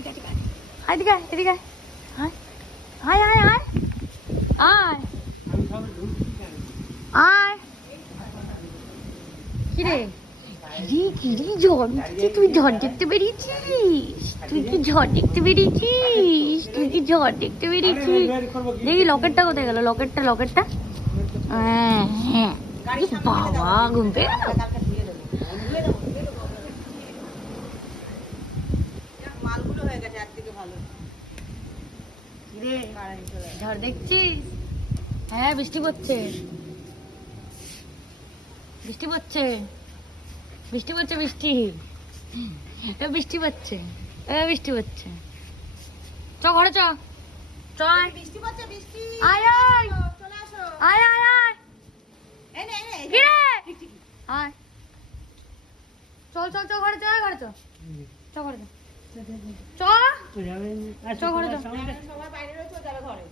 এদিকে এদিকে আয় আয় আয় আয় আয় আয় কিরে কিরে ঝড় উঠেছে তুই ঝড় দেখতে বেরিয়েছিস তুই কি ঝড় দেখতে বেরিয়েছিস দেখি লকেটটা কোথায় গেল লকেটটা হ্যাঁ হ্যাঁ বাবা ঘুম পেয়ে গেল ঝড় দেখছিস হ্যাঁ বৃষ্টি পড়ছে বৃষ্টি পড়ছে বৃষ্টি পড়ছে বৃষ্টি বৃষ্টি পড়ছে বৃষ্টি পড়ছে চ ঘরে চ বৃষ্টি পড়ছে বৃষ্টি আয় আয় চলে আসো আয় আয় আয় কি রে আয় চল চল চ ঘরে চ ঘরে চ চ ঘরে চ চ ঘরে চ সবাই বাইরে রয়েছে যাবে ঘরে